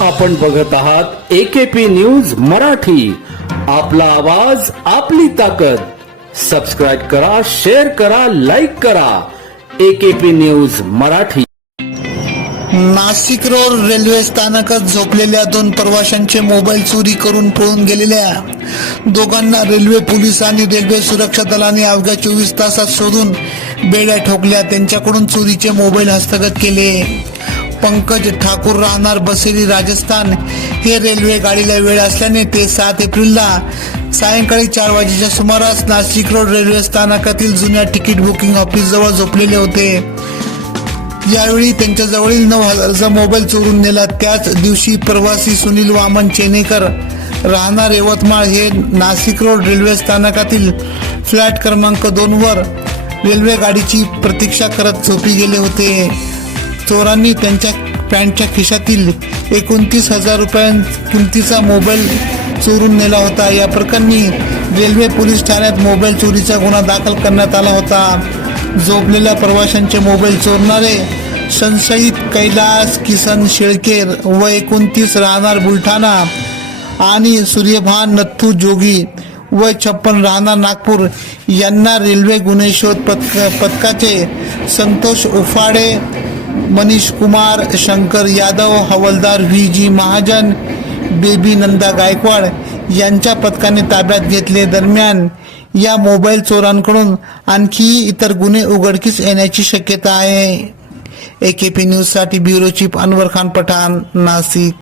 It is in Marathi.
आपण बघत आहात एकेपी न्यूज मराठी. आपला आवाज आपली ताकद. सबस्क्राईब करा शेअर करा लाईक करा. AKP news Marathi. Nashik road railway स्थानकात झोपलेल्या दोन प्रवाशांचे मोबाईल चोरी करून पळून गेलेल्या दोघांना रेल्वे पोलीस आणि रेल्वे सुरक्षा दलाने अवघ्या चोवीस तासात शोधून बेड्या ठोकल्या. त्यांच्याकडून चोरीचे मोबाईल हस्तगत केले. पंकज ठाकूर राहणार बसेली राजस्थान. हे रेल्वे गाडीला वेळ असल्याने ते सात एप्रिलला सायंकाळी चार वाजेच्या सुमारास नाशिक रोड रेल्वे स्थानकातील जुन्या तिकीट बुकिंग ऑफिसजवळ झोपलेले होते. यावेळी त्यांच्याजवळील नऊ हजारचा मोबाईल चोरून नेला. त्याच दिवशी प्रवासी सुनील वामन चेनेकर राहणार यवतमाळ हे नाशिक रोड रेल्वे स्थानकातील फ्लॅट क्रमांक दोनवर रेल्वे गाडीची प्रतीक्षा करत झोपी गेले होते. चोरांनी त्यांच्या पॅन्टच्या खिशातील एकोणतीस हजार रुपयां किमतीचा मोबाईल चोरून नेला होता. या प्रकरणी रेल्वे पोलीस ठाण्यात मोबाईल चोरीचा गुन्हा दाखल करण्यात आला होता. झोपलेल्या प्रवाशांचे मोबाईल चोरणारे संशयित कैलास किसन शेळके व एकोणतीस राहणार बुलढाणा आणि सूर्यभान नथू जोगी व छप्पन राहणार नागपूर यांना रेल्वे गुन्हे शोध पथक पथकाचे संतोष उफाडे मनीष कुमार शंकर यादव हवलदार V G Mahajan Baby Nanda Gaikwad यांच्या पथकाने ताब्यात घेतले दरम्यान या मोबाईल चोरांकडून आणखी इतर गुन्हे उघडकीस येण्याची शक्यता आहे. ए के पी न्यूजसाठी ब्युरो चीफ अनवर खान पठाण नाशिक.